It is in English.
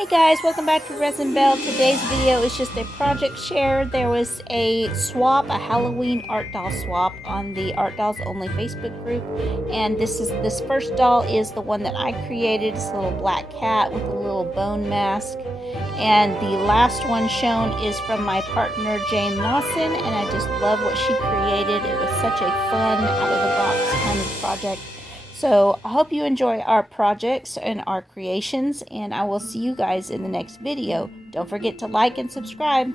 Hey guys, welcome back to Resin Bell. Today's video is just a project share. There was a swap, a Halloween art doll swap on the Art Dolls Only Facebook group, and this first doll is the one that I created. It's a little black cat with a little bone mask, and the last one shown is from my partner Jane Lawson, and I just love what she created. It was such a fun, out of the box kind of project. So I hope you enjoy our projects and our creations, and I will see you guys in the next video. Don't forget to like and subscribe.